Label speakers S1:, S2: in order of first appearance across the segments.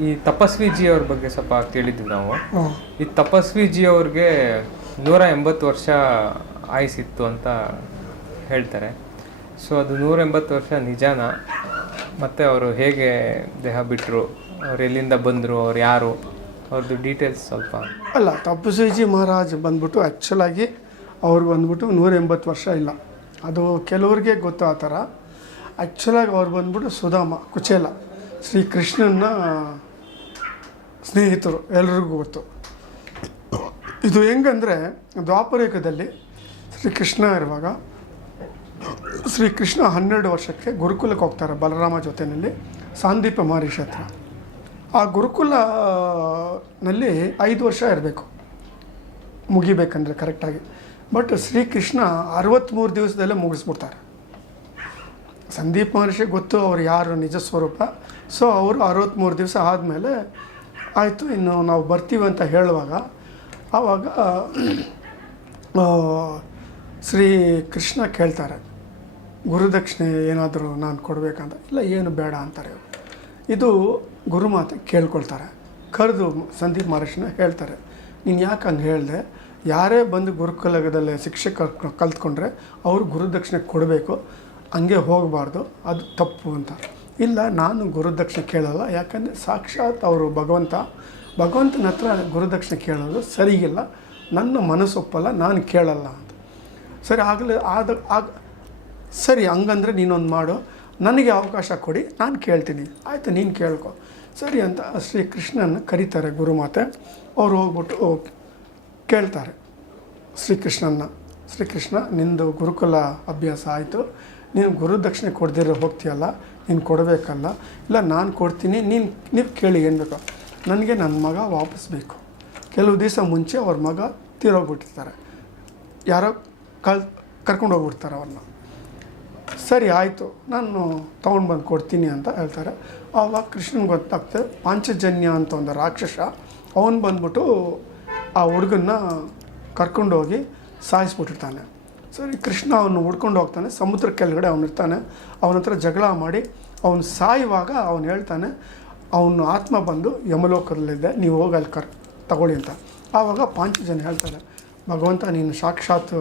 S1: ಈ ತಪಸ್ವಿ ಜಿ ಅವ್ರ ಬಗ್ಗೆ ಸ್ವಲ್ಪ ಕೇಳಿದ್ವಿ ನಾವು. ಈ ತಪಸ್ವಿ ಜಿ ಅವ್ರಿಗೆ ನೂರ ಎಂಬತ್ತು ವರ್ಷ ಆಯಿಸಿತ್ತು ಅಂತ ಹೇಳ್ತಾರೆ. ಸೊ ಅದು ನೂರ ಎಂಬತ್ತು ವರ್ಷ ನಿಜಾನ? ಮತ್ತು ಅವರು ಹೇಗೆ ದೇಹ ಬಿಟ್ಟರು ಅವ್ರು ಎಲ್ಲಿಂದ ಬಂದರು? ಅವ್ರು ಯಾರು? ಅವ್ರದ್ದು ಡೀಟೇಲ್ಸ್ ಸ್ವಲ್ಪ.
S2: ಅಲ್ಲ ತಪಸ್ವಿಜಿ ಮಹಾರಾಜ್ ಬಂದ್ಬಿಟ್ಟು ಆ್ಯಕ್ಚುಲಾಗಿ ಅವ್ರು ಬಂದ್ಬಿಟ್ಟು ನೂರ ಎಂಬತ್ತು ವರ್ಷ ಇಲ್ಲ. ಅದು ಕೆಲವ್ರಿಗೆ ಗೊತ್ತು ಆ ಥರ. ಆ್ಯಕ್ಚುಲಾಗಿ ಅವ್ರು ಬಂದ್ಬಿಟ್ಟು ಸುಧಾಮ ಕುಚೇಲ. ಶ್ರೀ ಕೃಷ್ಣನ ಸ್ನೇಹಿತರು, ಎಲ್ರಿಗೂ ಗೊತ್ತು. ಇದು ಹೆಂಗಂದರೆ ದ್ವಾಪರಯುಗದಲ್ಲಿ ಶ್ರೀಕೃಷ್ಣ ಇರುವಾಗ ಶ್ರೀಕೃಷ್ಣ ಹನ್ನೆರಡು ವರ್ಷಕ್ಕೆ ಗುರುಕುಲಕ್ಕೆ ಹೋಗ್ತಾರೆ ಬಲರಾಮ ಜೊತೆಯಲ್ಲಿ, ಸಾಂದೀಪ ಮಹರ್ಷಿ ಹತ್ರ ಆ ಗುರುಕುಲನಲ್ಲಿ ಐದು ವರ್ಷ ಇರಬೇಕು, ಮುಗಿಬೇಕಂದ್ರೆ ಕರೆಕ್ಟಾಗಿ. ಬಟ್ ಶ್ರೀಕೃಷ್ಣ ಅರವತ್ತ್ಮೂರು ದಿವಸದಲ್ಲೇ ಮುಗಿಸ್ಬಿಡ್ತಾರೆ. ಸಂದೀಪ್ ಮಹರ್ಷಿ ಗೊತ್ತು ಅವ್ರು ಯಾರು, ನಿಜ ಸ್ವರೂಪ. ಸೊ ಅವರು ಅರವತ್ತ್ಮೂರು ದಿವಸ ಆದಮೇಲೆ ಆಯಿತು, ಇನ್ನು ನಾವು ಬರ್ತೀವಿ ಅಂತ ಹೇಳುವಾಗ, ಆವಾಗ ಶ್ರೀ ಕೃಷ್ಣ ಕೇಳ್ತಾರೆ, ಗುರುದಕ್ಷಿಣೆ ಏನಾದರೂ ನಾನು ಕೊಡಬೇಕಂತ. ಇಲ್ಲ, ಏನು ಬೇಡ ಅಂತಾರೆ. ಇದು ಗುರುಮಾತೆ ಕೇಳ್ಕೊಳ್ತಾರೆ. ಕರೆದು ಸಂದೀಪ್ ಮಹರ್ಷಿನ ಹೇಳ್ತಾರೆ, ನೀನು ಯಾಕೆ ಹಂಗೆ ಹೇಳಿದೆ? ಯಾರೇ ಬಂದು ಗುರುಕುಲದಲ್ಲಿ ಶಿಕ್ಷೆ ಕಲ್ತ್- ಕಲ್ತ್ಕೊಂಡ್ರೆ ಅವರು ಗುರುದಕ್ಷಿಣೆ ಕೊಡಬೇಕು, ಹಂಗೆ ಹೋಗಬಾರ್ದು, ಅದು ತಪ್ಪು ಅಂತ. ಇಲ್ಲ, ನಾನು ಗುರುದಕ್ಷಿಣೆ ಕೇಳಲ್ಲ. ಯಾಕಂದರೆ ಸಾಕ್ಷಾತ್ ಅವರು ಭಗವಂತ, ಭಗವಂತನ ಹತ್ರ ಗುರುದಕ್ಷಿಣೆ ಕೇಳೋದು ಸರಿಗಿಲ್ಲ. ನನ್ನ ಮನಸ್ಸೊಪ್ಪಲ್ಲ ನಾನು ಕೇಳಲ್ಲ ಅಂತ. ಸರಿ, ಆಗಲೇ, ಆದ, ಆಗ, ಸರಿ, ಹಂಗಂದ್ರೆ ನೀನೊಂದು ಮಾಡು. ನನಗೆ ಅವಕಾಶ ಕೊಡಿ, ನಾನು ಕೇಳ್ತೀನಿ. ಆಯಿತು, ನೀನು ಕೇಳ್ಕೊ. ಸರಿ ಅಂತ ಶ್ರೀ ಕೃಷ್ಣನ ಕರೀತಾರೆ ಗುರುಮಾತೆ. ಅವ್ರು ಹೋಗ್ಬಿಟ್ಟು ಕೇಳ್ತಾರೆ ಶ್ರೀಕೃಷ್ಣನ ಶ್ರೀಕೃಷ್ಣ, ನಿಂದು ಗುರುಕುಲ ಅಭ್ಯಾಸ ಆಯಿತು. ನೀನು ಗುರುದಕ್ಷಿಣೆ ಕೊಡ್ದಿರೋ ಹೋಗ್ತೀಯಲ್ಲ, ನೀನು ಕೊಡಬೇಕಲ್ಲ, ಇಲ್ಲ ನಾನು ಕೊಡ್ತೀನಿ, ನೀನು, ನೀವು ಕೇಳಿ ಏನು ಬೇಕೋ. ನನಗೆ ನನ್ನ ಮಗ ವಾಪಸ್ ಬೇಕು. ಕೆಲವು ದಿವಸ ಮುಂಚೆ ಅವ್ರ ಮಗ ತೀರೋಗ್ಬಿಟ್ಟಿರ್ತಾರೆ. ಯಾರೋ ಕಲ್ ಕರ್ಕೊಂಡು ಹೋಗ್ಬಿಡ್ತಾರೆ ಅವ್ರನ್ನ ಸರಿ, ಆಯಿತು. ನಾನು ತೊಗೊಂಡು ಬಂದು ಕೊಡ್ತೀನಿ ಅಂತ ಹೇಳ್ತಾರೆ. ಆವಾಗ ಕೃಷ್ಣನ್ ಗೊತ್ತಾಗ್ತದೆ ಪಾಂಚಜನ್ಯ ಅಂತ ಒಂದು ರಾಕ್ಷಸ, ಅವನು ಬಂದ್ಬಿಟ್ಟು ಆ ಹುಡುಗನ್ನ ಕರ್ಕೊಂಡೋಗಿ ಸಾಯಿಸ್ಬಿಟ್ಟಿರ್ತಾನೆ. ಸರಿ, ಕೃಷ್ಣ ಅವನು ಹುಡ್ಕೊಂಡು ಹೋಗ್ತಾನೆ ಸಮುದ್ರ ಕೆಳಗಡೆ ಅವನು ಇರ್ತಾನೆ. ಅವನ ಹತ್ರ ಜಗಳ ಮಾಡಿ, ಅವನು ಸಾಯುವಾಗ ಅವನು ಹೇಳ್ತಾನೆ, ಅವನು ಆತ್ಮ ಬಂದು ಯಮಲೋಕದಲ್ಲಿದೆ, ನೀವು ಹೋಗಿ ಅಲ್ಲಿ ಕರ್, ತಗೊಳ್ಳಿ ಅಂತ. ಆವಾಗ ಪಾಂಚಜನ ಹೇಳ್ತಾರೆ, ಭಗವಂತ, ನೀನು ಸಾಕ್ಷಾತ್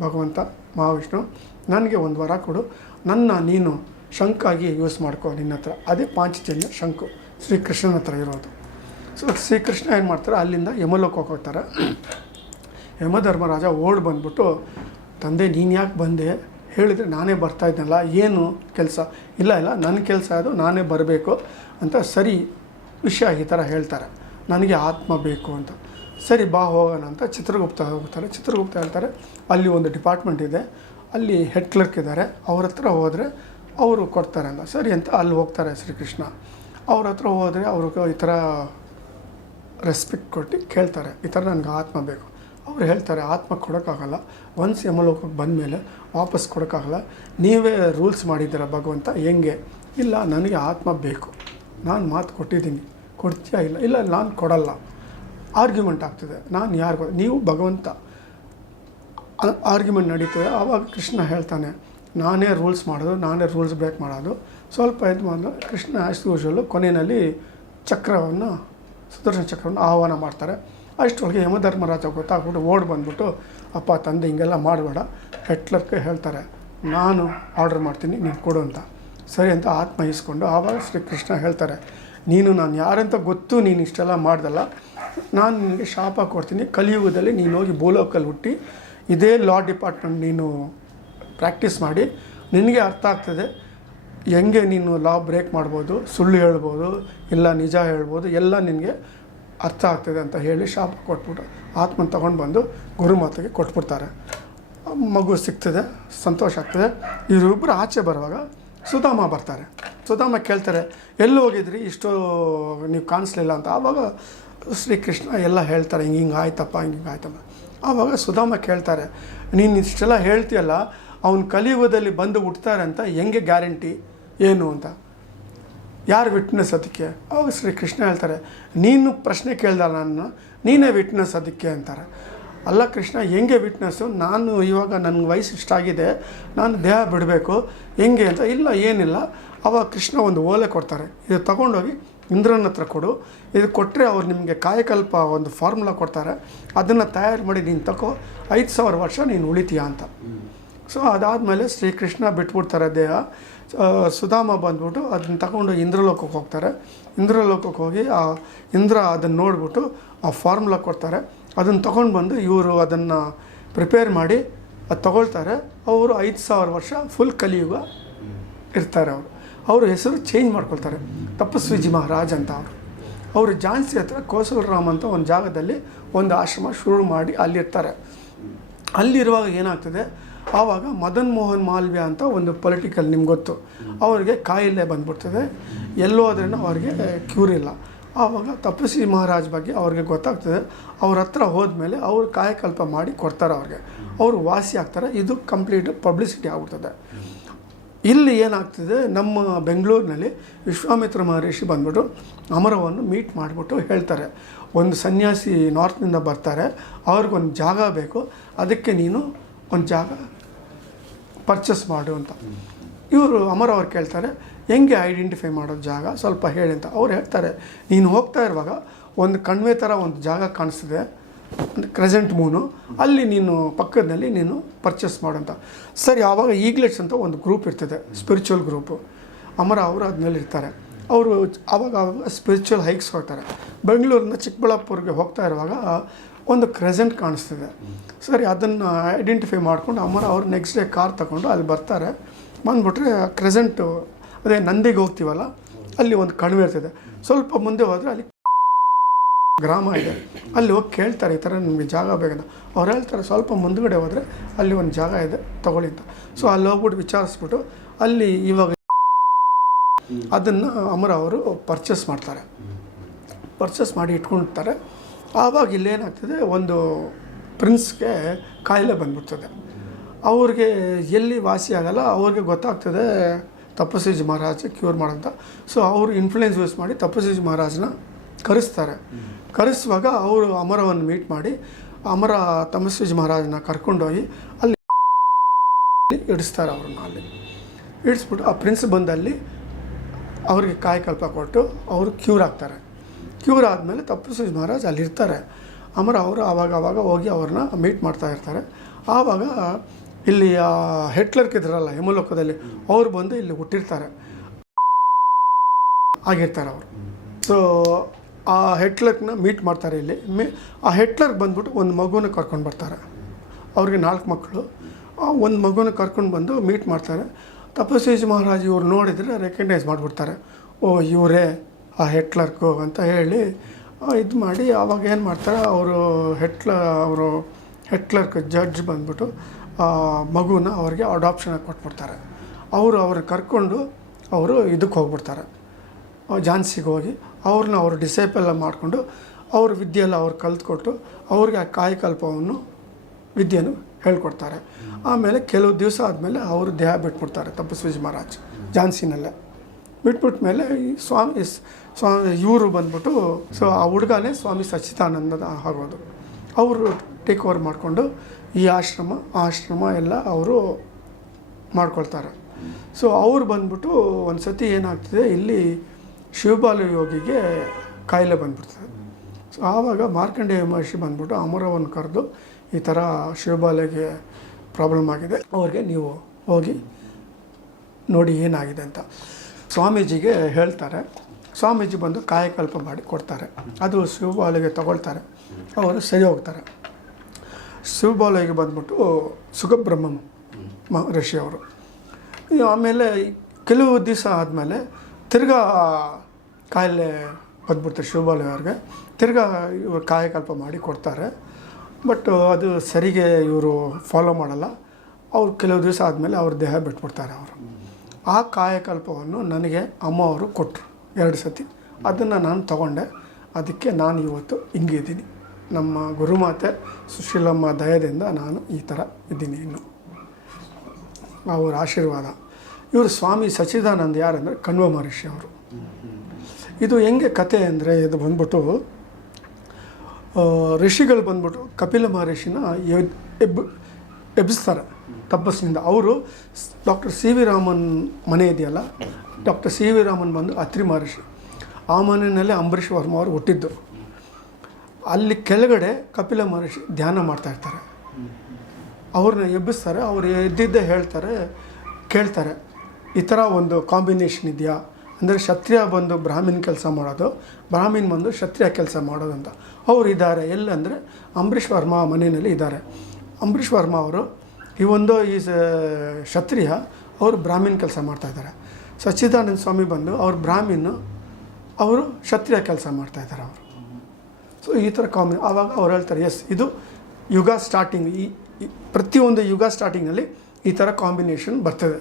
S2: ಭಗವಂತ, ಮಹಾವಿಷ್ಣು, ನನಗೆ ಒಂದು ವರ ಕೊಡು. ನನ್ನ, ನೀನು ಶಂಕಾಗಿ ಯೂಸ್ ಮಾಡ್ಕೋ ನಿನ್ನ ಹತ್ರ. ಅದೇ ಪಾಂಚಜನ್ಯ ಶಂಕು, ಶ್ರೀಕೃಷ್ಣನ ಹತ್ರ ಇರೋದು. ಸೊ ಶ್ರೀಕೃಷ್ಣ ಏನು ಮಾಡ್ತಾರೆ, ಅಲ್ಲಿಂದ ಯಮಲೋಕಕ್ಕೆ ಹೋಗ್ತಾರೆ. ಯಮಧರ್ಮರಾಜ ಓಡ್ ಬಂದ್ಬಿಟ್ಟು ತಂದೆ, ನೀನು ಯಾಕೆ ಬಂದೆ? ಹೇಳಿದರೆ ನಾನೇ ಬರ್ತಾ ಇದ್ನಲ್ಲ, ಏನು ಕೆಲಸ? ಇಲ್ಲ ಇಲ್ಲ ನನ್ನ ಕೆಲಸ ಅದು, ನಾನೇ ಬರಬೇಕು ಅಂತ ಸರಿ ವಿಷಯ ಈ ಥರ ಹೇಳ್ತಾರೆ. ನನಗೆ ಆತ್ಮ ಬೇಕು ಅಂತ. ಸರಿ, ಬಾ, ಹೋಗೋಣ ಅಂತ ಚಿತ್ರಗುಪ್ತ ಹೋಗ್ತಾರೆ. ಚಿತ್ರಗುಪ್ತ ಹೇಳ್ತಾರೆ, ಅಲ್ಲಿ ಒಂದು ಡಿಪಾರ್ಟ್ಮೆಂಟ್ ಇದೆ, ಅಲ್ಲಿ ಹೆಡ್ ಕ್ಲರ್ಕ್ ಇದ್ದಾರೆ, ಅವ್ರ ಹತ್ರ ಹೋದರೆ ಅವರು ಕೊಡ್ತಾರೆ ಅಂತ ಸರಿ ಅಂತ ಅಲ್ಲಿ ಹೋಗ್ತಾರೆ ಶ್ರೀಕೃಷ್ಣ. ಅವ್ರ ಹತ್ರ ಹೋದರೆ ಅವ್ರಿಗೆ ಈ ಥರ ರೆಸ್ಪೆಕ್ಟ್ ಕೊಟ್ಟು ಕೇಳ್ತಾರೆ. ಈ ಥರ ನನಗೆ ಆತ್ಮ ಬೇಕು. ಅವ್ರು ಹೇಳ್ತಾರೆ, ಆತ್ಮ ಕೊಡೋಕ್ಕಾಗಲ್ಲ. ಒನ್ಸ್ ಯಮಲೋಕಕ್ಕೆ ಬಂದಮೇಲೆ ವಾಪಸ್ ಕೊಡೋಕ್ಕಾಗಲ್ಲ. ನೀವೇ ರೂಲ್ಸ್ ಮಾಡಿದ್ದೀರ ಭಗವಂತ? ಹೆಂಗೆ? ಇಲ್ಲ, ನನಗೆ ಆತ್ಮ ಬೇಕು. ನಾನು ಮಾತು ಕೊಟ್ಟಿದ್ದೀನಿ. ಕೊಡ್ತೀಯಾ ಇಲ್ಲ? ಇಲ್ಲ, ನಾನು ಕೊಡಲ್ಲ. ಆರ್ಗ್ಯುಮೆಂಟ್ ಆಗ್ತದೆ. ನಾನು ಯಾರು ನೀವು ಭಗವಂತ. ಆರ್ಗ್ಯುಮೆಂಟ್ ನಡೀತದೆ. ಆವಾಗ ಕೃಷ್ಣ ಹೇಳ್ತಾನೆ, ನಾನೇ ರೂಲ್ಸ್ ಮಾಡೋದು, ನಾನೇ ರೂಲ್ಸ್ ಬ್ರೇಕ್ ಮಾಡೋದು. ಸ್ವಲ್ಪ ಇದು ಮಾಡಿದ್ರೆ ಕೃಷ್ಣ ಯೂಶಲು ಕೊನೆಯಲ್ಲಿ ಚಕ್ರವನ್ನು, ಸುದರ್ಶನ ಚಕ್ರವನ್ನು ಆಹ್ವಾನ ಮಾಡ್ತಾರೆ. ಅಷ್ಟರೊಳಗೆ ಯಮಧರ್ಮರಾಜ ಗೊತ್ತಾಗ್ಬಿಟ್ಟು ಓಡ್ ಬಂದ್ಬಿಟ್ಟು, ಅಪ್ಪ, ತಂದೆ, ಹಿಂಗೆಲ್ಲ ಮಾಡಬೇಡ. ಹೆಟ್ಲರ್ಗೆ ಹೇಳ್ತಾರೆ, ನಾನು ಆರ್ಡರ್ ಮಾಡ್ತೀನಿ, ನೀನು ಕೊಡು ಅಂತ. ಸರಿ ಅಂತ ಆತ್ಮ ಇಸ್ಕೊಂಡು ಆವಾಗ ಶ್ರೀಕೃಷ್ಣ ಹೇಳ್ತಾರೆ, ನೀನು, ನಾನು ಯಾರಂತ ಗೊತ್ತು ನೀನು ಇಷ್ಟೆಲ್ಲ ಮಾಡ್ದಲ್ಲ. ನಾನು ನಿನಗೆ ಶಾಪ ಕೊಡ್ತೀನಿ. ಕಲಿಯುಗದಲ್ಲಿ ನೀನು ಹೋಗಿ ಬೋಲೋಕಲ್ಲಿ ಹುಟ್ಟಿ, ಇದೇ ಲಾ ಡಿಪಾರ್ಟ್ಮೆಂಟ್ ನೀನು ಪ್ರಾಕ್ಟೀಸ್ ಮಾಡಿ, ನಿನಗೆ ಅರ್ಥ ಆಗ್ತದೆ. ಹೆಂಗೆ ನೀನು ಲಾ ಬ್ರೇಕ್ ಮಾಡ್ಬೋದು, ಸುಳ್ಳು ಹೇಳ್ಬೋದು, ಇಲ್ಲ ನಿಜ ಹೇಳ್ಬೋದು, ಎಲ್ಲ ನಿನಗೆ ಅರ್ಥ ಆಗ್ತದೆ ಅಂತ ಹೇಳಿ ಶಾಪ ಕೊಟ್ಬಿಟ್ಟು ಆತ್ಮನ ತಗೊಂಡು ಬಂದು ಗುರುಮಾತಿಗೆ ಕೊಟ್ಬಿಡ್ತಾರೆ. ಮಗು ಸಿಗ್ತದೆ, ಸಂತೋಷ ಆಗ್ತದೆ. ಇವರಿಬ್ಬರು ಆಚೆ ಬರುವಾಗ ಸುಧಾಮ ಬರ್ತಾರೆ. ಸುಧಾಮ ಕೇಳ್ತಾರೆ, ಎಲ್ಲಿ ಹೋಗಿದ್ರಿ? ಇಷ್ಟು ನೀವು ಕಾಣಿಸ್ಲಿಲ್ಲ ಅಂತ. ಆವಾಗ ಶ್ರೀಕೃಷ್ಣ ಎಲ್ಲ ಹೇಳ್ತಾರೆ, ಹಿಂಗೆ ಹಿಂಗೆ ಆಯ್ತಪ್ಪ, ಹಿಂಗೆ ಹಿಂಗೆ ಆಯ್ತಮ್ಮ ಆವಾಗ ಸುಧಾಮ ಕೇಳ್ತಾರೆ, ನೀನು ಇಷ್ಟೆಲ್ಲ ಹೇಳ್ತೀಯಲ್ಲ, ಅವನು ಕಲಿಯುಗದಲ್ಲಿ ಬಂದು ಹುಟ್ತಾರೆ ಅಂತ ಹೆಂಗೆ ಗ್ಯಾರಂಟಿ? ಏನು ಅಂತ? ಯಾರು ವಿಟ್ನೆಸ್ ಅದಕ್ಕೆ? ಅವಾಗ ಶ್ರೀ ಕೃಷ್ಣ ಹೇಳ್ತಾರೆ ನೀನು ಪ್ರಶ್ನೆ ಕೇಳ್ದ ನನ್ನ ನೀನೇ ವಿಟ್ನೆಸ್ ಅದಕ್ಕೆ ಅಂತಾರೆ. ಅಲ್ಲ ಕೃಷ್ಣ ಹೆಂಗೆ ವಿಟ್ನೆಸ್ಸು ನಾನು ಇವಾಗ ನನಗೆ ವಯಸ್ಸು ಇಷ್ಟಾಗಿದೆ ನಾನು ದೇಹ ಬಿಡಬೇಕು ಹೆಂಗೆ ಅಂತ? ಇಲ್ಲ ಏನಿಲ್ಲ. ಅವಾಗ ಕೃಷ್ಣ ಒಂದು ಓಲೆ ಕೊಡ್ತಾರೆ. ಇದು ತಗೊಂಡೋಗಿ ಇಂದ್ರನ ಹತ್ರ ಕೊಡು. ಇದು ಕೊಟ್ಟರೆ ಅವ್ರು ನಿಮಗೆ ಕಾಯಕಲ್ಪ ಒಂದು ಫಾರ್ಮುಲಾ ಕೊಡ್ತಾರೆ. ಅದನ್ನು ತಯಾರು ಮಾಡಿ ನೀನು ತಗೋ ಐದು ಸಾವಿರ ವರ್ಷ ನೀನು ಉಳಿತೀಯ ಅಂತ. ಸೊ ಅದಾದಮೇಲೆ ಶ್ರೀಕೃಷ್ಣ ಬಿಟ್ಬಿಡ್ತಾರೆ ದೇಹ. ಸುಧಾಮ ಬಂದ್ಬಿಟ್ಟು ಅದನ್ನ ತಗೊಂಡು ಇಂದ್ರಲೋಕಕ್ಕೆ ಹೋಗ್ತಾರೆ. ಇಂದ್ರಲೋಕಕ್ಕೆ ಹೋಗಿ ಆ ಇಂದ್ರ ಅದನ್ನು ನೋಡ್ಬಿಟ್ಟು ಆ ಫಾರ್ಮುಲಾ ಕೊಡ್ತಾರೆ. ಅದನ್ನು ತಗೊಂಡು ಬಂದು ಇವರು ಅದನ್ನು ಪ್ರಿಪೇರ್ ಮಾಡಿ ಅದು ತಗೊಳ್ತಾರೆ. ಅವರು ಐದು ಸಾವಿರ ವರ್ಷ ಫುಲ್ ಕಲಿಯುಗ ಇರ್ತಾರೆ ಅವರು. ಅವ್ರ ಹೆಸರು ಚೇಂಜ್ ಮಾಡ್ಕೊಳ್ತಾರೆ. ತಪಸ್ವಿಜಿ ಮಹಾರಾಜ್ ಅಂತ ಅವರು. ಅವರು ಝಾನ್ಸಿ ಹತ್ರ ಕೋಸಲರಾಮ್ ಅಂತ ಒಂದು ಜಾಗದಲ್ಲಿ ಒಂದು ಆಶ್ರಮ ಶುರು ಮಾಡಿ ಅಲ್ಲಿರ್ತಾರೆ. ಅಲ್ಲಿರುವಾಗ ಏನಾಗ್ತದೆ? ಆವಾಗ ಮದನ್ ಮೋಹನ್ ಮಾಲ್ವ್ಯ ಅಂತ ಒಂದು ಪೊಲಿಟಿಕಲ್ ನಿಮ್ಗೆ ಗೊತ್ತು. ಅವರಿಗೆ ಕಾಯಿಲೆ ಬಂದ್ಬಿಡ್ತದೆ. ಎಲ್ಲೋದ್ರೂ ಅವ್ರಿಗೆ ಕ್ಯೂರ್ ಇಲ್ಲ. ಆವಾಗ ತಪಸ್ವಿ ಮಹಾರಾಜ್ ಬಗ್ಗೆ ಅವ್ರಿಗೆ ಗೊತ್ತಾಗ್ತದೆ. ಅವ್ರ ಹತ್ರ ಹೋದ್ಮೇಲೆ ಅವರು ಕಾಯಕಲ್ಪ ಮಾಡಿ ಕೊಡ್ತಾರೆ ಅವ್ರಿಗೆ. ಅವರು ವಾಸಿ ಆಗ್ತಾರೆ. ಇದು ಕಂಪ್ಲೀಟ್ ಪಬ್ಲಿಸಿಟಿ ಆಗ್ಬಿಡ್ತದೆ. ಇಲ್ಲಿ ಏನಾಗ್ತದೆ? ನಮ್ಮ ಬೆಂಗಳೂರಿನಲ್ಲಿ ವಿಶ್ವಾಮಿತ್ರ ಮಹರ್ಷಿ ಬಂದ್ಬಿಟ್ಟು ಅಮರವನ್ನು ಮೀಟ್ ಮಾಡಿಬಿಟ್ಟು ಹೇಳ್ತಾರೆ. ಒಂದು ಸನ್ಯಾಸಿ ನಾರ್ತ್ನಿಂದ ಬರ್ತಾರೆ. ಅವ್ರಿಗೊಂದು ಜಾಗ ಬೇಕು. ಅದಕ್ಕೆ ನೀನು ಒಂದು ಜಾಗ ಪರ್ಚೇಸ್ ಮಾಡು ಅಂತ. ಇವರು ಅಮರ ಅವ್ರು ಕೇಳ್ತಾರೆ, ಹೆಂಗೆ ಐಡೆಂಟಿಫೈ ಮಾಡೋ ಜಾಗ? ಸ್ವಲ್ಪ ಹೇಳಿ ಅಂತ. ಅವ್ರು ಹೇಳ್ತಾರೆ, ನೀನು ಹೋಗ್ತಾ ಇರುವಾಗ ಒಂದು ಕಣ್ವೆ ಥರ ಒಂದು ಜಾಗ ಕಾಣಿಸ್ತಿದೆ ಕ್ರೆಸೆಂಟ್ ಮೂನು ಅಲ್ಲಿ ನೀನು ಪಕ್ಕದಲ್ಲಿ ನೀನು ಪರ್ಚೇಸ್ ಮಾಡೋಂಥ ಸರಿ, ಆವಾಗ ಈಗ್ಲೆಟ್ಸ್ ಅಂತ ಒಂದು ಗ್ರೂಪ್ ಇರ್ತದೆ ಸ್ಪಿರಿಚುವಲ್ ಗ್ರೂಪು ಅಮರ ಅವರು ಅದ್ರಲ್ಲಿ ಇರ್ತಾರೆ. ಅವರು ಆವಾಗ ಸ್ಪಿರಿಚುವಲ್ ಹೈಕ್ಸ್ ಹೋಗ್ತಾರೆ ಬೆಂಗಳೂರಿನ ಚಿಕ್ಕಬಳ್ಳಾಪುರ್ಗೆ ಹೋಗ್ತಾ ಇರುವಾಗ ಒಂದು ಕ್ರೆಸೆಂಟ್ ಕಾಣಿಸ್ತಿದೆ. ಸರಿ, ಅದನ್ನು ಐಡೆಂಟಿಫೈ ಮಾಡ್ಕೊಂಡು ಅಮರ ಅವ್ರು ನೆಕ್ಸ್ಟ್ ಡೇ ಕಾರ್ ತಗೊಂಡು ಅಲ್ಲಿ ಬರ್ತಾರೆ. ಬಂದುಬಿಟ್ರೆ ಕ್ರೆಸೆಂಟು ಅದೇ ನಂದಿಗೆ ಹೋಗ್ತೀವಲ್ಲ, ಅಲ್ಲಿ ಒಂದು ಕಣಿವೆ ಇರ್ತದೆ. ಸ್ವಲ್ಪ ಮುಂದೆ ಹೋದರೆ ಅಲ್ಲಿ ಗ್ರಾಮ ಇದೆ. ಅಲ್ಲಿ ಹೋಗಿ ಕೇಳ್ತಾರೆ, ಈ ಥರ ನಿಮಗೆ ಜಾಗ ಬೇಕಂತ. ಅವ್ರು ಹೇಳ್ತಾರೆ, ಸ್ವಲ್ಪ ಮುಂದ್ಗಡೆ ಹೋದರೆ ಅಲ್ಲಿ ಒಂದು ಜಾಗ ಇದೆ, ತಗೊಳ್ಳಿ ಅಂತ. ಸೊ ಅಲ್ಲಿ ಹೋಗ್ಬಿಟ್ಟು ವಿಚಾರಿಸ್ಬಿಟ್ಟು ಅಲ್ಲಿ ಇವಾಗ ಅದನ್ನು ಅಮರ ಅವರು ಪರ್ಚೇಸ್ ಮಾಡ್ತಾರೆ. ಪರ್ಚೇಸ್ ಮಾಡಿ ಇಟ್ಕೊಂಡಿರ್ತಾರೆ. ಆವಾಗ ಇಲ್ಲೇನಾಗ್ತದೆ, ಒಂದು ಪ್ರಿನ್ಸ್ಗೆ ಕಾಯಿಲೆ ಬಂದ್ಬಿಡ್ತದೆ. ಅವ್ರಿಗೆ ಎಲ್ಲಿ ವಾಸಿ ಆಗಲ್ಲ, ಅವ್ರಿಗೆ ಗೊತ್ತಾಗ್ತದೆ ತಪಸ್ವಿಜ್ ಮಹಾರಾಜ ಕ್ಯೂರ್ ಮಾಡೋಂಥ. ಸೊ, ಅವರು ಇನ್ಫ್ಲುಯೆನ್ಸ್ ಯೂಸ್ ಮಾಡಿ ತಪಸ್ವಿಜ್ ಮಹಾರಾಜನ ಕರೆಸ್ತಾರೆ. ಕರೆಸುವಾಗ ಅವರು ಅಮರವನ್ನು ಮೀಟ್ ಮಾಡಿ, ಅಮರ ತಪಸ್ವಿಜ್ ಮಹಾರಾಜನ ಕರ್ಕೊಂಡೋಗಿ ಅಲ್ಲಿ ಇಡಿಸ್ತಾರೆ ಅವ್ರನ್ನ ಅಲ್ಲಿ. ಇಡಿಸ್ಬಿಟ್ಟು ಆ ಪ್ರಿನ್ಸ್ ಬಂದಲ್ಲಿ ಅವ್ರಿಗೆ ಕಾಯಕಲ್ಪ ಕೊಟ್ಟು ಅವರು ಕ್ಯೂರ್ ಆಗ್ತಾರೆ. ಕ್ಯೂರ್ ಆದಮೇಲೆ ಮಹಾರಾಜ ಮಹಾರಾಜ್ ಅಲ್ಲಿರ್ತಾರೆ. ಅಮರ ಅವರು ಆವಾಗ ಆವಾಗ ಹೋಗಿ ಅವ್ರನ್ನ ಮೀಟ್ ಮಾಡ್ತಾ ಇರ್ತಾರೆ. ಆವಾಗ ಇಲ್ಲಿ ಹೆಟ್ಲರ್ಕ್ ಇದ್ರಲ್ಲ, ಯಮಲೋಕದಲ್ಲಿ, ಅವ್ರು ಬಂದು ಇಲ್ಲಿ ಹುಟ್ಟಿರ್ತಾರೆ. ಆಗಿರ್ತಾರೆ ಅವರು. ಸೊ ಆ ಹೆಟ್ಲರ್ಕ್ನ ಮೀಟ್ ಮಾಡ್ತಾರೆ ಇಲ್ಲಿ. ಮೀ, ಆ ಹೆಟ್ಲರ್ಗೆ ಬಂದ್ಬಿಟ್ಟು ಒಂದು ಮಗುನ ಕರ್ಕೊಂಡು ಬರ್ತಾರೆ. ಅವ್ರಿಗೆ ನಾಲ್ಕು ಮಕ್ಕಳು ಒಂದು ಮಗುನ ಕರ್ಕೊಂಡು ಬಂದು ಮೀಟ್ ಮಾಡ್ತಾರೆ. ತಪಸ್ವಿ ಮಹಾರಾಜ್ ಇವ್ರು ನೋಡಿದರೆ ರೆಕಗ್ನೈಸ್ ಮಾಡಿಬಿಡ್ತಾರೆ. ಓ, ಇವರೇ. ಆ ಹೆಟ್ಲರ್ಕು ಅಂತ ಹೇಳಿ ಇದು ಮಾಡಿ, ಆವಾಗ ಏನು ಮಾಡ್ತಾರೆ, ಅವರು ಹೆಟ್ಲ ಅವರು ಹೆಟ್ಲರ್ಕ್ ಜಡ್ಜ್ ಬಂದ್ಬಿಟ್ಟು ಮಗುನ ಅವ್ರಿಗೆ ಅಡಾಪ್ಷನ್ ಕೊಟ್ಬಿಡ್ತಾರೆ. ಅವರು ಅವ್ರನ್ನ ಕರ್ಕೊಂಡು ಅವರು ಇದಕ್ಕೆ ಹೋಗ್ಬಿಡ್ತಾರೆ. ಝಾನ್ಸಿಗೆ ಹೋಗಿ ಅವ್ರನ್ನ ಅವರು ಡಿಸೈಪೆಲ್ಲ ಮಾಡಿಕೊಂಡು, ಅವ್ರ ವಿದ್ಯೆ ಎಲ್ಲ ಅವ್ರು ಕಲ್ತ್ಕೊಟ್ಟು, ಅವ್ರಿಗೆ ಆ ಕಾಯಕಲ್ಪವನ್ನು ವಿದ್ಯೆಯನ್ನು ಹೇಳ್ಕೊಡ್ತಾರೆ. ಆಮೇಲೆ ಕೆಲವು ದಿವಸ ಆದಮೇಲೆ ಅವರು ದೇಹ ಬಿಟ್ಬಿಡ್ತಾರೆ, ತಪಸ್ವಿಜ್ ಮಹಾರಾಜ್ ಝಾನ್ಸಿನಲ್ಲೇ. ಬಿಟ್ಬಿಟ್ಟ ಮೇಲೆ ಈ ಸ್ವಾಮಿ ಸ್ವಾಮಿ ಇವರು ಬಂದ್ಬಿಟ್ಟು ಸೊ ಆ ಹುಡುಗನೇ ಸ್ವಾಮಿ ಸಚ್ಚಿದಾನಂದ ಆಗೋದು. ಅವರು ಟೇಕ್ ಓವರ್ ಮಾಡಿಕೊಂಡು ಈ ಆಶ್ರಮ ಆಶ್ರಮ ಎಲ್ಲ ಅವರು ಮಾಡ್ಕೊಳ್ತಾರೆ. ಸೊ ಅವ್ರು ಬಂದ್ಬಿಟ್ಟು ಒಂದು ಸತಿ ಏನಾಗ್ತದೆ, ಇಲ್ಲಿ ಶಿವಬಾಲು ಯೋಗಿಗೆ ಕಾಯಿಲೆ ಬಂದ್ಬಿಡ್ತದೆ. ಸೊ ಆವಾಗ ಮಾರ್ಕಂಡೇಯ ಮಹರ್ಷಿ ಬಂದ್ಬಿಟ್ಟು ಅಮರವನ್ನು ಕರೆದು ಈ ಥರ ಶಿವಬಾಲಯಗೆ ಪ್ರಾಬ್ಲಮ್ ಆಗಿದೆ, ಅವ್ರಿಗೆ ನೀವು ಹೋಗಿ ನೋಡಿ ಏನಾಗಿದೆ ಅಂತ. ಸ್ವಾಮೀಜಿಗೆ ಹೇಳ್ತಾರೆ ಸ್ವಾಮೀಜಿ ಬಂದು ಕಾಯಕಲ್ಪ ಮಾಡಿ ಕೊಡ್ತಾರೆ. ಅದು ಶಿವಬಾಲಿಗೆ ತಗೊಳ್ತಾರೆ. ಅವರು ಸರಿ ಹೋಗ್ತಾರೆ. ಶಿವಬಾಲಿಗೆ ಬಂದ್ಬಿಟ್ಟು ಸುಖಬ್ರಹ್ಮಂ ಮಹರ್ಷಿ ಅವರು. ಆಮೇಲೆ ಕೆಲವು ದಿವಸ ಆದಮೇಲೆ ತಿರ್ಗಾ ಕಾಯಿಲೆ ಬಂದ್ಬಿಡ್ತಾರೆ ಶಿವಬಾಲಿ ಅವ್ರಿಗೆ. ತಿರ್ಗಾ ಇವರು ಕಾಯಕಲ್ಪ ಮಾಡಿ ಕೊಡ್ತಾರೆ. ಬಟ್ ಅದು ಸರಿಗೆ ಇವರು ಫಾಲೋ ಮಾಡಲ್ಲ. ಅವ್ರು ಕೆಲವು ದಿವಸ ಆದಮೇಲೆ ಅವ್ರ ದೇಹ ಬಿಟ್ಬಿಡ್ತಾರೆ ಅವರು. ಆ ಕಾಯಕಲ್ಪವನ್ನು ನನಗೆ ಅಮ್ಮ ಅವರು ಕೊಟ್ಟರು ಎರಡು ಸತಿ. ಅದನ್ನು ನಾನು ತಗೊಂಡೆ. ಅದಕ್ಕೆ ನಾನು ಇವತ್ತು ಹಿಂಗಿದ್ದೀನಿ ನಮ್ಮ ಗುರುಮಾತೆ ಸುಶೀಲಮ್ಮ ದಯದಿಂದ ನಾನು ಈ ಥರ ಇದ್ದೀನಿ ಇನ್ನು. ಅವರ ಆಶೀರ್ವಾದ. ಇವರು ಸ್ವಾಮಿ ಸಚ್ಚಿದಾನಂದ್ ಯಾರಂದರೆ ಕಣ್ವ ಮಹರ್ಷಿ ಅವರು. ಇದು ಹೆಂಗೆ ಕತೆ ಅಂದರೆ ಇದು ಬಂದ್ಬಿಟ್ಟು ಋಷಿಗಳು ಬಂದ್ಬಿಟ್ಟು ಕಪಿಲ ಮಹರ್ಷಿನ ಎಬ್ ಎಬ್, ಎಬ್ಬಿಸ್ತಾರೆ. ತಪಸ್ಸಿನಿಂದ. ಅವರು ಡಾಕ್ಟರ್ ಸಿ ವಿ ರಾಮನ್ ಮನೆ ಇದೆಯಲ್ಲ ಡಾಕ್ಟರ್ ಸಿ ವಿ ರಾಮನ್ ಬಂದು ಅತ್ರಿ ಮಹರ್ಷಿ ಆ ಮನೆಯಲ್ಲೇ ಅಂಬರೀಷ್ ವರ್ಮ ಅವರು ಹುಟ್ಟಿದ್ದರು ಅಲ್ಲಿ ಕೆಳಗಡೆ ಕಪಿಲ ಮಹರ್ಷಿ ಧ್ಯಾನ ಮಾಡ್ತಾಯಿರ್ತಾರೆ ಅವ್ರನ್ನ ಎಬ್ಬಿಸ್ತಾರೆ, ಅವ್ರು ಎದ್ದಿದ್ದ ಹೇಳ್ತಾರೆ, ಕೇಳ್ತಾರೆ. ಈ ಥರ ಒಂದು ಕಾಂಬಿನೇಷನ್ ಇದೆಯಾ? ಅಂದರೆ ಕ್ಷತ್ರಿಯ ಬಂದು ಬ್ರಾಹ್ಮಿನ್ ಕೆಲಸ ಮಾಡೋದು, ಬ್ರಾಹ್ಮಿನ್ ಬಂದು ಕ್ಷತ್ರಿಯ ಕೆಲಸ ಮಾಡೋದು ಅಂತ. ಅವ್ರು ಇದ್ದಾರೆ ಎಲ್ಲಂದರೆ ಅಂಬರೀಷ್ ವರ್ಮ ಮನೆಯಲ್ಲಿ ಇದ್ದಾರೆ. ಅಂಬರೀಷ್ ವರ್ಮ ಅವರು ಈ ಒಂದು ಈ ಕ್ಷತ್ರಿಯ, ಅವರು ಬ್ರಾಹ್ಮಿನ್ ಕೆಲಸ ಮಾಡ್ತಾಯಿದ್ದಾರೆ ಸಚ್ಚಿದಾನಂದ ಸ್ವಾಮಿ ಬಂದು ಅವ್ರ ಬ್ರಾಹ್ಮಿನ್ ಅವರು ಕ್ಷತ್ರಿಯ ಕೆಲಸ ಮಾಡ್ತಾಯಿದ್ದಾರೆ ಅವರು. ಸೊ ಈ ಥರ ಕಾಮಿ ಆವಾಗ ಅವ್ರು ಹೇಳ್ತಾರೆ ಎಸ್ ಇದು ಯುಗ ಸ್ಟಾರ್ಟಿಂಗ್ ಈ ಪ್ರತಿಯೊಂದು ಯುಗ ಸ್ಟಾರ್ಟಿಂಗಲ್ಲಿ ಈ ಥರ ಕಾಂಬಿನೇಷನ್ ಬರ್ತದೆ.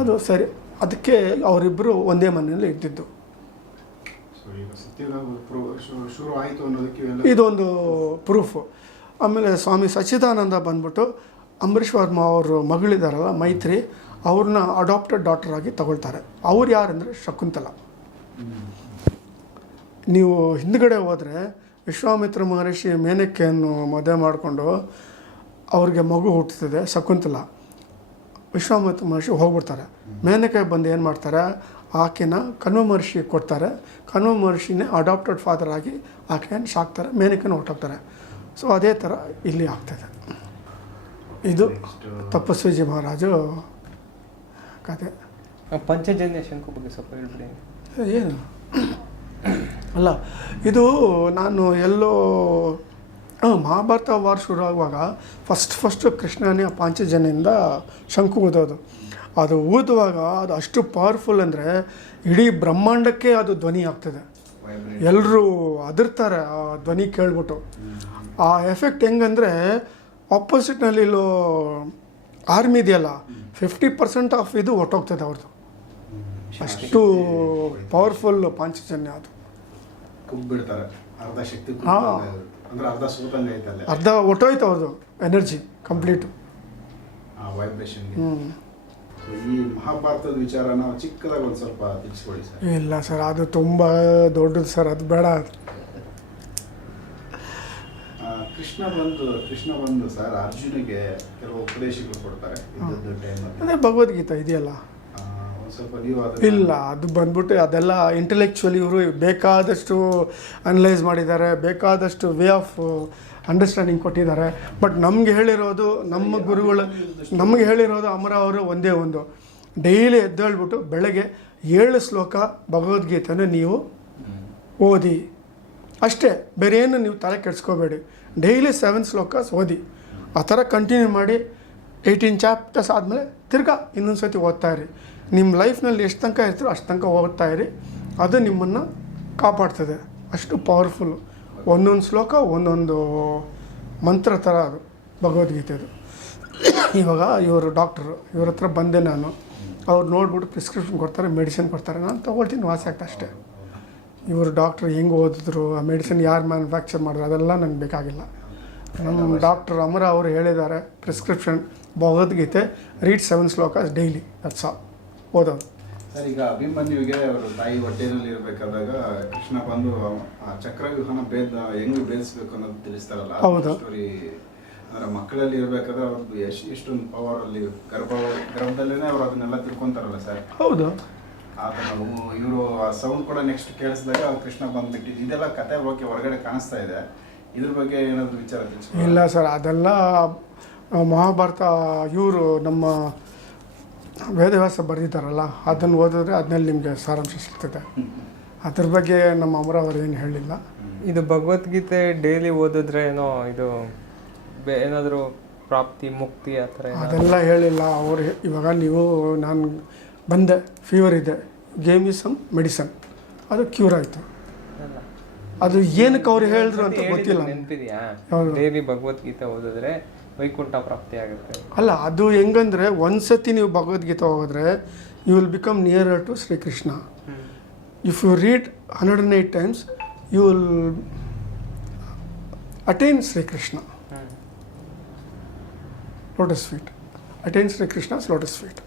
S2: ಅದು ಸರಿ. ಅದಕ್ಕೆ ಅವರಿಬ್ಬರು ಒಂದೇ ಮನೆಯಲ್ಲಿ ಇದ್ದಿದ್ದು. ಇದೊಂದು ಪ್ರೂಫು ಆಮೇಲೆ ಸ್ವಾಮಿ ಸಚ್ಚಿದಾನಂದ ಬಂದ್ಬಿಟ್ಟು ಅಂಬರೀಷ್ ವರ್ಮ ಅವರು ಮಗಳಿದಾರಲ್ಲ ಮೈತ್ರಿ ಅವ್ರನ್ನ ಅಡಾಪ್ಟೆಡ್ ಡಾಟರ್ ಆಗಿ ತಗೊಳ್ತಾರೆ. ಅವ್ರು ಯಾರಂದರೆ ಶಕುಂತಲ. ನೀವು ಹಿಂದ್ಗಡೆ ಹೋದರೆ ವಿಶ್ವಾಮಿತ್ರ ಮಹರ್ಷಿ ಮೇನಕೆಯನ್ನು ಮದುವೆ ಮಾಡಿಕೊಂಡು ಅವ್ರಿಗೆ ಮಗು ಹುಟ್ಟುತ್ತದೆ ಶಕುಂತಲ. ವಿಶ್ವಾಮಿತ್ರ ಮಹರ್ಷಿ ಹೋಗ್ಬಿಡ್ತಾರೆ. ಮೇನಕೆ ಬಂದು ಏನು ಮಾಡ್ತಾರೆ? ಆಕೆನ ಕಣ್ವ ಮಹರ್ಷಿ ಕೊಡ್ತಾರೆ. ಕಣ್ವ ಮಹರ್ಷಿನೇ ಅಡಾಪ್ಟೆಡ್ ಫಾದರ್ ಆಗಿ ಆಕೆಯನ್ನು ಸಾಕ್ತಾರೆ ಮೇನಕೆನ ಹೊಟ್ಟೋಗ್ತಾರೆ ಸೊ ಅದೇ ಥರ ಇಲ್ಲಿ ಆಗ್ತದೆ ಇದು. ತಪಸ್ವಿಜಿ ಮಹಾರಾಜು ಕತೆ.
S1: ಪಂಚಜನ್ಯ ಶಂಕು ಬಗ್ಗೆ ಸ್ವಲ್ಪ ಹೇಳ್ಬಿಡಿ.
S2: ಏನು? ಅಲ್ಲ ಇದು ನಾನು ಎಲ್ಲೋ ಮಹಾಭಾರತ ವಾರ್ ಶುರು ಆಗುವಾಗ ಫಸ್ಟ್ ಫಸ್ಟು ಕೃಷ್ಣನೇ ಪಾಂಚಜನ್ಯದಿಂದ ಶಂಕು ಊದೋದು ಅದು ಊದುವಾಗ ಅದು ಅಷ್ಟು ಪವರ್ಫುಲ್ ಅಂದರೆ ಇಡೀ ಬ್ರಹ್ಮಾಂಡಕ್ಕೆ ಅದು ಧ್ವನಿ ಆಗ್ತದೆ. ಎಲ್ಲರೂ ಅದಿರ್ತಾರೆ ಆ ಧ್ವನಿ ಕೇಳ್ಬಿಟ್ಟು. ಆ ಎಫೆಕ್ಟ್ ಹೆಂಗಂದರೆ ಆಪೋಸಿಟ್ನಲ್ಲಿ ಇಲ್ಲೋ ಆರ್ಮಿ ಇದೆಯಲ್ಲ ಫಿಫ್ಟಿ ಪರ್ಸೆಂಟ್ ಆಫ್ ಇದು ಹೊಟ್ಟೋಗ್ತದೆ ಅವ್ರದ್ದು ಅಷ್ಟು ಪವರ್ಫುಲ್ ಪಾಂಚಜನ್ಯ ಅದು. ಹಾಂ.
S3: ಅರ್ಧ
S2: ಹೊಟ್ಟೋಯ್ತು ಅವ್ರದ್ದು ಎನರ್ಜಿ ಕಂಪ್ಲೀಟು ಹ್ಞೂ
S3: ಈ ಮಹಾಭಾರತದ ವಿಚಾರನ ಚಿಕ್ಕದಾಗಿ ಒಂದು ಸ್ವಲ್ಪ ತಿಳಿಸ್ಕೊಳ್ಳಿ ಸರ್.
S2: ಇಲ್ಲ ಸರ್ ಅದು ತುಂಬ ದೊಡ್ಡದು ಸರ್ ಅದು ಬೇಡ.
S3: ಕೃಷ್ಣ ಬಂದು ಕೃಷ್ಣ ಬಂದು ಸರ್ ಅರ್ಜುನಿಗೆ ಕೆಲವು ಉಪದೇಶಗಳು ಕೊಡ್ತಾರೆ ಇದ್ದದ್ದು ಟೈಮಲ್ಲಿ
S2: ಅದೇ ಭಗವದ್ಗೀತಾ ಇದೆಯಲ್ಲ?
S3: ಸ್ವಲ್ಪ ನೀವು ಅದನ್ನ-
S2: ಇಲ್ಲ ಅದು ಬಂದ್ಬಿಟ್ಟು ಅದೆಲ್ಲ ಇಂಟೆಲೆಕ್ಚುಲಿ ಇವರು ಬೇಕಾದಷ್ಟು ಅನಲೈಸ್ ಮಾಡಿದ್ದಾರೆ ಬೇಕಾದಷ್ಟು ವೇ ಆಫ್ ಅಂಡರ್ಸ್ಟ್ಯಾಂಡಿಂಗ್ ಕೊಟ್ಟಿದ್ದಾರೆ. ಬಟ್ ನಮ್ಗೆ ಹೇಳಿರೋದು ನಮ್ಮ ಗುರುಗಳು ನಮಗೆ ಹೇಳಿರೋದು ಅಮರ ಅವರು ಒಂದೇ ಒಂದು. ಡೈಲಿ ಎದ್ದೇಳ್ಬಿಟ್ಟು ಬೆಳಗ್ಗೆ ಏಳು ಶ್ಲೋಕ ಭಗವದ್ಗೀತೆನ ನೀವು ಓದಿ. ಅಷ್ಟೇ ಬೇರೆ ಏನು ನೀವು ತಲೆ ಕೆಡಿಸ್ಕೋಬೇಡಿ. ಡೈಲಿ ಸೆವೆನ್ ಶ್ಲೋಕಸ್ ಓದಿ. ಆ ಥರ ಕಂಟಿನ್ಯೂ ಮಾಡಿ ಏಯ್ಟೀನ್ ಚಾಪ್ಟರ್ಸ್ ಆದಮೇಲೆ ತಿರ್ಗಾ ಇನ್ನೊಂದು ಸತಿ ಓದ್ತಾ ಇರಿ. ನಿಮ್ಮ ಲೈಫ್ನಲ್ಲಿ ಎಷ್ಟು ತನಕ ಇರ್ತೀರೋ ಅಷ್ಟು ತನಕ ಓದ್ತಾ ಇರಿ. ಅದು ನಿಮ್ಮನ್ನು ಕಾಪಾಡ್ತದೆ. ಅಷ್ಟು ಪವರ್ಫುಲ್ಲು ಒಂದೊಂದು ಶ್ಲೋಕ, ಒಂದೊಂದು ಮಂತ್ರ ಥರ ಅದು ಭಗವದ್ಗೀತೆದು ಇವಾಗ ಇವರು ಡಾಕ್ಟ್ರು ಇವ್ರ ಹತ್ರ ಬಂದೆ ನಾನು. ಅವ್ರು ನೋಡ್ಬಿಟ್ಟು ಪ್ರಿಸ್ಕ್ರಿಪ್ಷನ್ ಕೊಡ್ತಾರೆ ಮೆಡಿಸಿನ್ ಕೊಡ್ತಾರೆ. ನಾನು ತೊಗೊಳ್ತೀನಿ, ವಾಸಿ ಆಗ್ತಾ ಅಷ್ಟೇ. ಇವರು ಡಾಕ್ಟರ್ ಹೆಂಗೆ ಓದಿದ್ರು ಆ ಮೆಡಿಸಿನ್ ಯಾರು ಮ್ಯಾನುಫ್ಯಾಕ್ಚರ್ ಮಾಡಿದ್ರು ಅದೆಲ್ಲ ನನಗೆ ಬೇಕಾಗಿಲ್ಲ. ನಮ್ಮ ಡಾಕ್ಟರ್ ಅಮರ ಅವರು ಹೇಳಿದ್ದಾರೆ prescription Bhagavad Gita read seven shlokas daily that's all ಓದೋದು.
S3: ಸರ್ ಈಗ ಅಭಿಮನ್ಯುವಿಗೆ ಅವರು ತಾಯಿ ಹೊಟ್ಟೆನಲ್ಲಿ ಇರಬೇಕಾದಾಗ ಕೃಷ್ಣ ಬಂದು ಆ ಚಕ್ರವ್ಯೂಹನ ಭೇದ ಹೆಂಗ್ ಭೇದಿಸ್ಬೇಕು ಅನ್ನೋದು ತಿಳಿಸ್ತಾರಲ್ಲ
S2: ಹೌದು.
S3: ಸ್ಟೋರಿ ಅಂದ್ರೆ ಮಕ್ಕಳಲ್ಲಿ ಇರಬೇಕಾದ್ರೆ ಅವ್ರದ್ದು ಎಷ್ಟು ಎಷ್ಟೊಂದು ಪವರ್ ಅಲ್ಲಿ ಗರ್ಭ ಗರ್ಭದಲ್ಲೇನೆ ಅವ್ರು ಅದನ್ನೆಲ್ಲ ತಿಳ್ಕೊಂತಾರಲ್ಲ ಸರ್?
S2: ಹೌದು.
S3: ಇವರು ಆ ಸೌಂಡ್ ಕೂಡ ನೆಕ್ಸ್ಟ್ ಕೇಳಿಸಿದಾಗ ಕೃಷ್ಣ ಬಂದ್ಬಿಟ್ಟು ಇದೆಲ್ಲ ಕತೆ ಬಗ್ಗೆ ಹೊರಗಡೆ ಕಾಣಿಸ್ತಾ ಇದೆ. ಇದ್ರ ಬಗ್ಗೆ ಏನಾದರೂ ವಿಚಾರ ತಿಳಿಸ್ಬೋದು
S2: ಇಲ್ಲ ಸರ್ ಅದೆಲ್ಲ ಮಹಾಭಾರತ ಇವರು ನಮ್ಮ ವೇದವ್ಯಾಸ ಬರೆದಿದ್ದಾರಲ್ಲ ಅದನ್ನು ಓದಿದ್ರೆ ಅದನ್ನಲ್ಲಿ ನಿಮಗೆ ಸಾರಾಂಶ ಸಿಗ್ತದೆ. ಅದ್ರ ಬಗ್ಗೆ ನಮ್ಮ ಅಮರ ಅವರು ಏನು ಹೇಳಿಲ್ಲ.
S1: ಇದು ಭಗವದ್ಗೀತೆ ಡೈಲಿ ಓದಿದ್ರೆ ಏನೋ ಇದು ಬೆ- ಏನಾದರೂ ಪ್ರಾಪ್ತಿ ಮುಕ್ತಿ ಆ ಥರ
S2: ಅದೆಲ್ಲ ಹೇಳಿಲ್ಲ. ಅವ್ರು ಇವಾಗ ನೀವು ನಾನು ಬಂದೆ ಫೀವರ್ ಇದೆ ಗೇಮ್ ಇಸ್ ಸಮ್ ಮೆಡಿಸನ್ ಅದು ಕ್ಯೂರ್ ಆಯಿತು. ಅದು ಏನಕ್ಕೆ ಅವ್ರು ಹೇಳಿದ್ರು ಅಂತ ಗೊತ್ತಿಲ್ಲ.
S1: ನೆನ್ಪಿದ್ಯಾ. ಡೈಲಿ ಭಗವದ್ಗೀತೆ ಓದಿದ್ರೆ ವೈಕುಂಠ ಪ್ರಾಪ್ತಿ ಆಗುತ್ತೆ.
S2: ಅಲ್ಲ ಅದು ಹೆಂಗಂದ್ರೆ ಒಂದ್ಸತಿ ನೀವು ಭಗವದ್ಗೀತೆ ಹೋದ್ರೆ you will become nearer to Shri Krishna if you read hundred and eight times you will attain Shri Krishna. Lotus feet attain Shri Krishna lotus feet